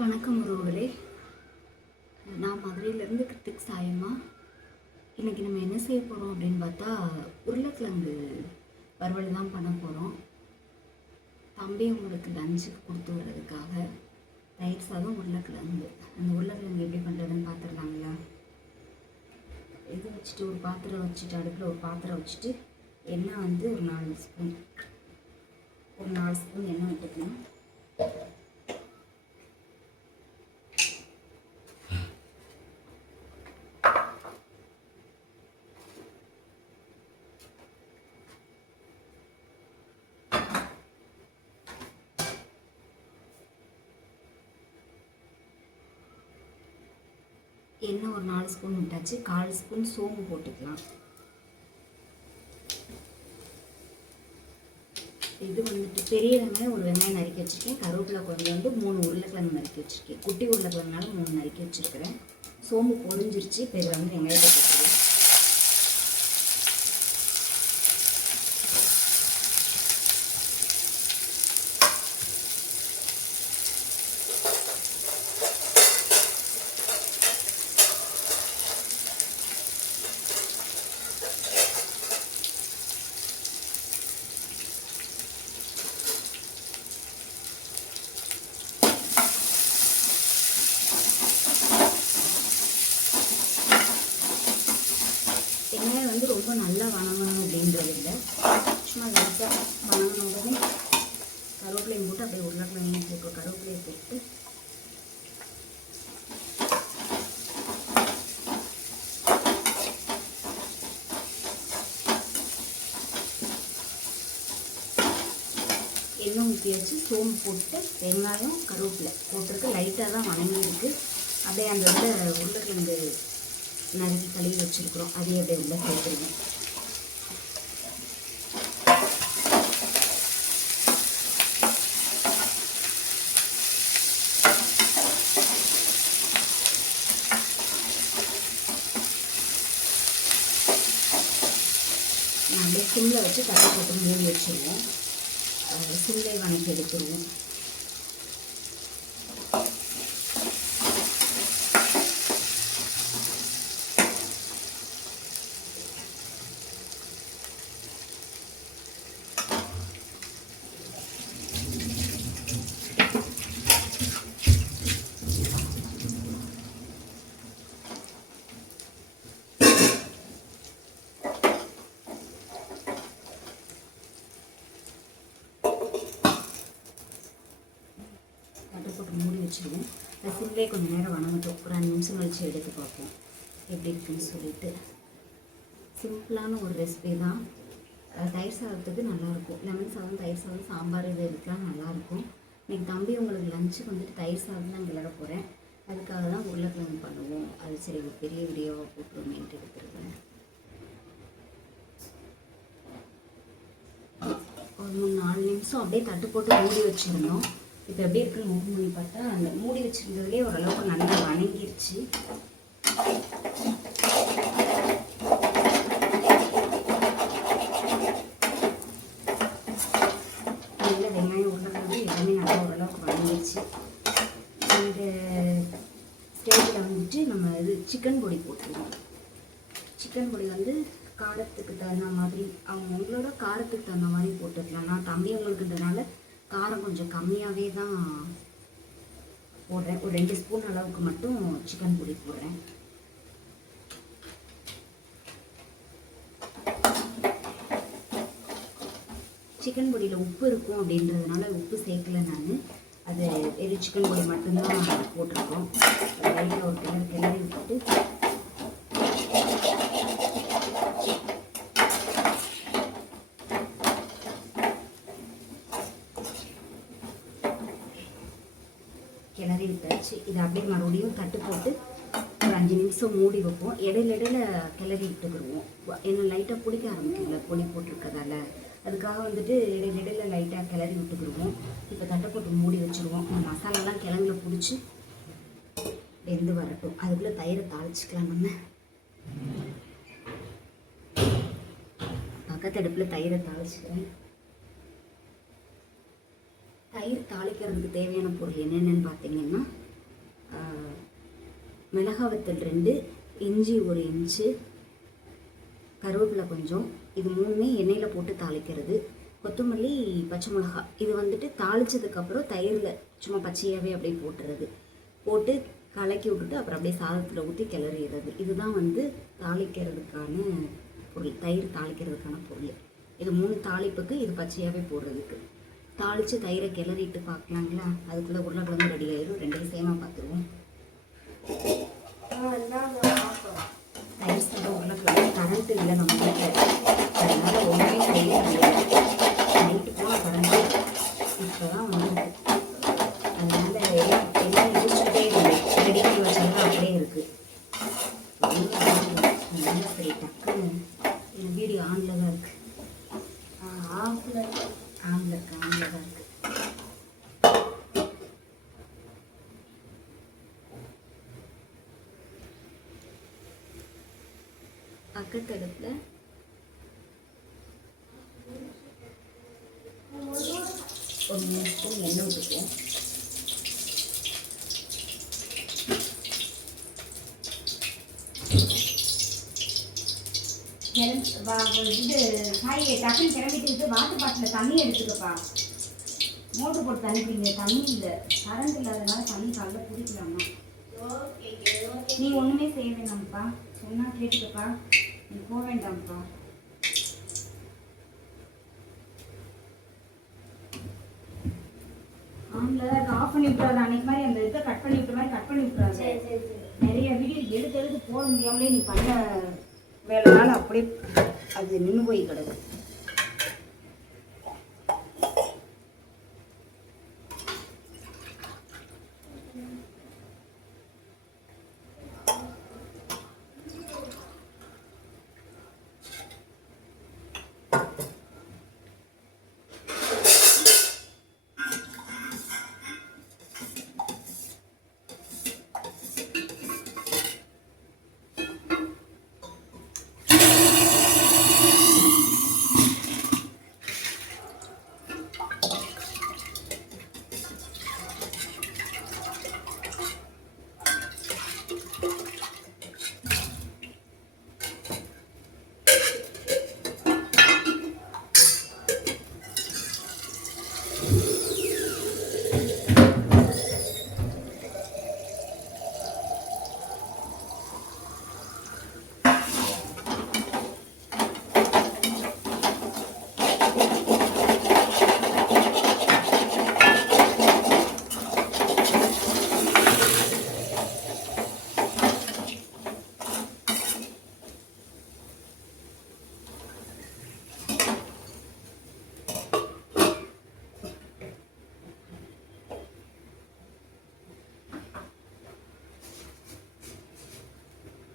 வணக்கம் உறவுகளே. நான் மதுரையிலேருந்து கிருத்திக் சாயம்மா. இன்றைக்கி நம்ம என்ன செய்ய போகிறோம் அப்படின்னு பார்த்தா உருளைக்கிழங்கு வறுவல் தான் பண்ண போகிறோம். தம்பி உங்களுக்கு லஞ்சுக்கு கொடுத்து வர்றதுக்காக தயிர் சாதம் உருளைக்கிழங்கு. அந்த உருளைக்கிழங்கு எப்படி பண்ணுறதுன்னு பார்த்துடலாங்களா? இது வச்சுட்டு ஒரு பாத்திரம் வச்சுட்டு அடுப்பில் ஒரு பாத்திரம் வச்சுட்டு எண்ணெய் வந்து ஒரு 4 ஸ்பூன் எண்ணெய் விட்டுக்கணும். எண்ணெய் ஒரு 4 ஸ்பூன் விட்டாச்சு. 1/4 ஸ்பூன் சோம்பு போட்டுக்கலாம். இது வந்துட்டு பெரிய வெங்காயம் ஒரு வெங்காயம் நறுக்கி வச்சுருக்கேன். கருவேப்பிலை கொஞ்சம் 3 உருளைக்கிழங்கு நறுக்கி வச்சுருக்கேன். குட்டி உருளைக்கிழங்குனால 3 நறுக்கி வச்சுருக்கிறேன். சோம்பு பொரிஞ்சிருச்சு. இப்போ இதில் வந்து வெங்காயத்தை போட்டுக்கலாம். வெங்காயம் வந்து ரொம்ப நல்லா வணங்கணும் அப்படின்றது இல்லை, சும்மா லைட்டாக வணங்கினோடனே கருவேப்பிலையும் போட்டு அப்படியே உருளைக்கிழங்கையும் போட்டு கருவேப்பிலையை போட்டு எண்ணெய் ஊற்றி வச்சு சோம்பு போட்டு வெங்காயம் கருவேப்பிலை போட்டிருக்கு. லைட்டாக தான் வணங்கியிருக்கு. அப்படியே அந்த உருளைக்கிழங்கு நறுக்கி கழுவி வச்சுருக்குறோம். அதே அப்படியே உள்ள சேர்த்துருவோம். அப்படியே சிம்மில் வச்சு தட்டை போட்டு மூடி வச்சுருவோம். சிம்லை வணக்கி எடுத்துருவோம். போட்டு மூடி வச்சுருவோம். சிம்லே கொஞ்சம் நேரம் வணங்கட்டும். ஒரு 5 நிமிஷம் கழிச்சு எடுத்து பார்ப்போம் எப்படி இருக்குன்னு சொல்லிட்டு. சிம்பிளான ஒரு ரெசிபி தான். தயிர் சாதத்துக்கு நல்லாயிருக்கும். லெமன் சாதம், தயிர் சாதம், சாம்பார் இது இதுக்கெலாம் நல்லாயிருக்கும். இன்றைக்கி தம்பி உங்களுக்கு லஞ்சுக்கு வந்துட்டு தயிர் சாதம் தான் கிளற போகிறேன். அதுக்காக தான் உருளைக்கிழங்கு பண்ணுவோம். அது சரி ஒரு பெரிய வீடியோவாக போட்டுருமேன்ட்டு எடுத்துருக்கேன். ஒரு 3-4 நிமிஷம் அப்படியே தட்டு போட்டு மூடி வச்சுருந்தோம். இப்போ எப்படி இருக்குன்னு ஓப்பன் பண்ணி பார்த்தா அந்த மூடி வச்சுருந்ததுலேயே ஓரளவுக்கு நல்லா வணங்கிருச்சு. நல்ல வெங்காயம் உருளைக்கிழங்கு எல்லாமே நல்லா ஓரளவுக்கு வணங்கிருச்சு. இந்த ஸ்டேஜில் வந்துட்டு நம்ம சிக்கன் பொடி போட்டுருவோம். சிக்கன் பொடி வந்து காரத்துக்கு தகுந்த மாதிரி அவங்களோட காரத்துக்கு தகுந்த மாதிரி போட்டுக்கலாம். நான் தம்பி அவங்களுக்குன்றனால காரம் கொஞ்சம் கம்மியாகவே தான் போடுறேன். ஒரு 2 ஸ்பூன் அளவுக்கு மட்டும் சிக்கன் பொடி போடுறேன். சிக்கன் பொடியில் உப்பு இருக்கும் அப்படின்றதுனால உப்பு சேர்க்கல நான். அது வெறும் சிக்கன் பொடி மட்டும்தான் போட்டிருக்கோம். லைட்டாக ஒரு கிளறி விட்டுட்டு கிளறி விட்டாச்சு. இதை அப்படியே மறுபடியும் தட்டு போட்டு ஒரு 5 நிமிஷம் மூடி வைப்போம். இடையில கிளறி விட்டுக்கிடுவோம். ஏன்னா லைட்டாக பிடிக்க ஆரம்பிக்கல பொடி போட்டிருக்கதால. அதுக்காக வந்துட்டு இடையில லைட்டாக கிளறி விட்டுக்கிடுவோம். இப்போ தட்டை போட்டு மூடி வச்சுருவோம். மசாலாலாம் கிழங்குல பிடிச்சி வெந்து வரட்டும். அதுக்குள்ளே தயிரை தாளிச்சிக்கலாம். நம்ம பக்கத்து அடுப்பில் தயிரை தாளிச்சிக்கிறேன். தயிர் தாளிக்கிறதுக்கு தேவையான பொருள் என்னென்னு பார்த்தீங்கன்னா, மிளகாய் வத்தல் 2, இஞ்சி 1 இன்ச்சு, கருவேப்பிலை கொஞ்சம், இது 3மே எண்ணெயில் போட்டு தாளிக்கிறது. கொத்தமல்லி, பச்சை மிளகா, இது வந்துட்டு தாளித்ததுக்கப்புறம் தயிரில் சும்மா பச்சையாகவே அப்படியே போட்டுறது. போட்டு கலக்கி விட்டுட்டு அப்புறம் அப்படியே சாதத்தில் ஊற்றி கிளறிடுறது. இதுதான் வந்து தாளிக்கிறதுக்கான பொருள், தயிர் தாளிக்கிறதுக்கான பொருள். இது 3 தாளிப்புக்கு, இது பச்சையாகவே போடுறதுக்கு. தாளித்து தயிரை கிளறிட்டு பார்க்கலாங்களா? அதுக்குள்ளே உருளைக்கிழங்கு ரெடி ஆயிடும். 2யும் சேமாக பார்த்துருவோம். தயிர் சாதம் உருளைக்கிழங்கு கரண்ட் இல்லை நம்ம வீட்டில், அதனால் ஒன்றுமே செய்ய முடியாது. நைட்டு போனால் கரண்ட் இப்போ தான் வந்து, அதனால் எல்லாம் யோசிச்சுட்டே இருக்குது. ரெடி பண்ணி வச்சாலும் அப்படியே இருக்குது. அதனால் சரி டக்குன்னு என் வீடியோ ஆனில் தான் இருக்குது. ஆனில் தான் இருக்குது. பக்கத்தடுப்பில் ஒரு 3 ஸ்பூன் எண்ணெய் ஊற்றிக்குவோம். இது காயை டக்குன்னு கிளம்பிட்டு வாட்டர் பாட்டில் தண்ணி எடுத்துக்கப்பா. மோட்டர் போட்டு தண்ணிப்பீங்க, தண்ணி இல்லை, கரண்ட் இல்லாதனால தண்ணி காலைல குடிக்கலாமா? நீ ஒன்றுமே செய்ய வேண்டாம்ப்பா, சொன்னால் கேட்டுக்கப்பா, நீ போக வேண்டாம்ப்பா. ஆன்ல ஆஃப் பண்ணி விட்டுறாது. அன்னைக்கு மாதிரி அந்த இதை கட் பண்ணி விட்ட மாதிரி கட் பண்ணி விட்டுறாது. நிறைய வீடியோ எடுத்து போட முடியாமலே நீ பண்ண வேலைனால அப்படியே அது நின்று போய் கிடக்கு.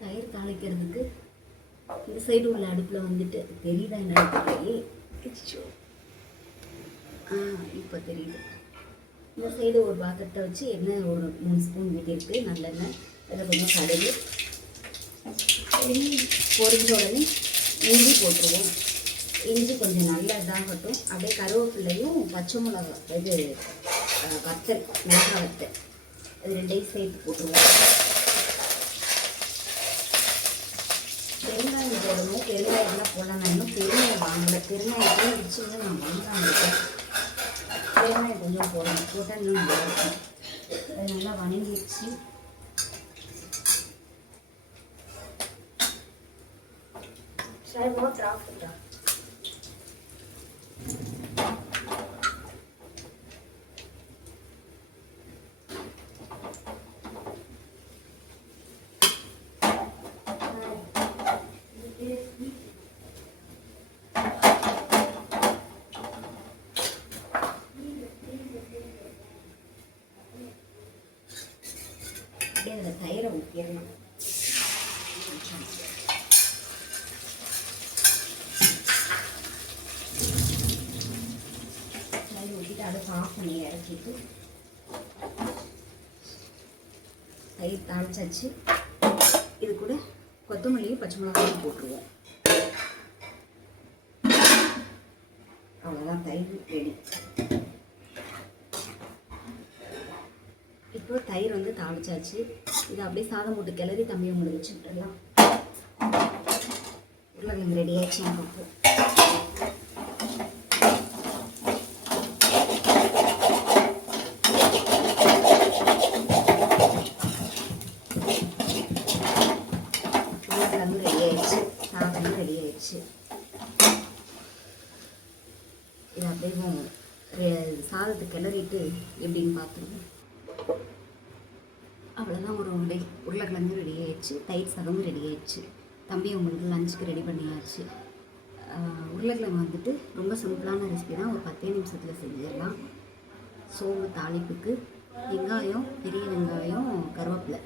தயிர் தாளிக்கிறதுக்கு இந்த சைடு உள்ள அடுப்பில் வந்துட்டு தெரியுதா என்ன? இப்போ தெரியுது. இந்த சைடு ஒரு பாத்திரத்தை வச்சு எண்ணெய் ஒரு 3 ஸ்பூன் விட்டிருக்கு, நல்லெண்ணெய். அதில் கொஞ்சம் கடுகு பொரிஞ்ச உடனே இஞ்சி போட்டுருவோம். இஞ்சி கொஞ்சம் நல்லா இதாகட்டும். அப்படியே கருவேப்பிலையும் பச்சை மிளகா, இது வத்தல், மிளகாய் வத்தல், அது 2யும் சேர்த்து போட்டுருவோம். பெருங்காயம் போடணும். பெருங்காயம்லாம் போடலாம். நான் இன்னும் பெருங்காயம் வாங்கலை. பெருங்காயத்தையும் வச்சுன்னு நான் வாங்காமல் இருக்கேன். பெருங்காயம் கொஞ்சம் போடணும், போட்டால் இன்னும் நல்லா இருக்கும். அது நல்லா வணங்கிடுச்சு. சரி, போட்டு ஆஃப் பண்ணிட்டா. அப்படியே அதில் தயிரை ஊற்றிடணும். தயிர் ஊற்றிட்டு அடுப்பு ஆஃப் பண்ணி இறக்கிட்டு தயிர் தாளிச்சாச்சு. இது கூட கொத்தமல்லியும் பச்சை மிளகாயும் போட்டுருவோம். அவ்வளோதான், தயிர் ரெடி. இப்போ தயிர் வந்து தாளிச்சாச்சு. இதை அப்படியே சாதம் போட்டு கிளறி தம்பி உங்களுக்கு வச்சு விட்டுடலாம். உருளைக்கிழங்கு ரெடி ஆயிடுச்சு நமக்கு. உருளைக்கிழங்கு ரெடி ஆயிடுச்சு, சாதமும் ரெடி ஆயிடுச்சு. இதை அப்படியே சாதத்தை கிளறிட்டு எப்படின்னு பார்த்துருவோம். அவ்வளோதான் ஒரு உருளைக்கிழங்கு ரெடி ஆயிடுச்சு, தயிர் சாதமும் ரெடி ஆயிடுச்சு. தம்பி உங்களுக்கு லஞ்சுக்கு ரெடி பண்ணியாச்சு. உருளைக்கிழங்கு வந்துட்டு ரொம்ப சிம்பிளான ரெசிபி தான், ஒரு 10 நிமிஷத்தில் செஞ்சிடலாம். சோம்பு தாளிப்புக்கு வெங்காயம், பெரிய வெங்காயம், கருவேப்பிலை,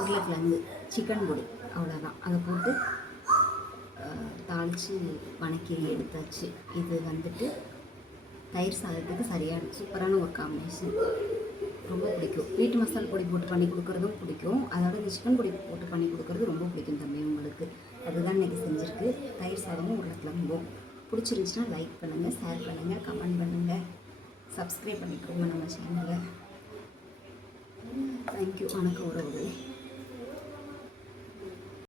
உருளைக்கிழங்கு, சிக்கன் பொடி, அவ்வளோதான். அதை போட்டு தாளித்து வணக்கி எடுத்தாச்சு. இது வந்துட்டு தயிர் சாதத்துக்கு சரியான சூப்பரான ஒரு காம்பினேஷன். ரொம்ப பிடிக்கும். வீட்டு மசாலா பொடி போட்டு பண்ணி கொடுக்குறதும் பிடிக்கும், அதோட இந்த சிக்கன் பொடி போட்டு பண்ணி கொடுக்குறது ரொம்ப பிடிக்கும் தம்பி உங்களுக்கு. அதுதான் இன்றைக்கி செஞ்சுருக்கு. தயிர் சாதமும் உருளைக்கிழங்கும். பிடிச்சிருந்துச்சுன்னா லைக் பண்ணுங்கள், ஷேர் பண்ணுங்கள், கமெண்ட் பண்ணுங்கள், சப்ஸ்கிரைப் பண்ணிக்கோங்க நம்ம சேனலை. தேங்க்யூ. வணக்கம் உறவுகளே.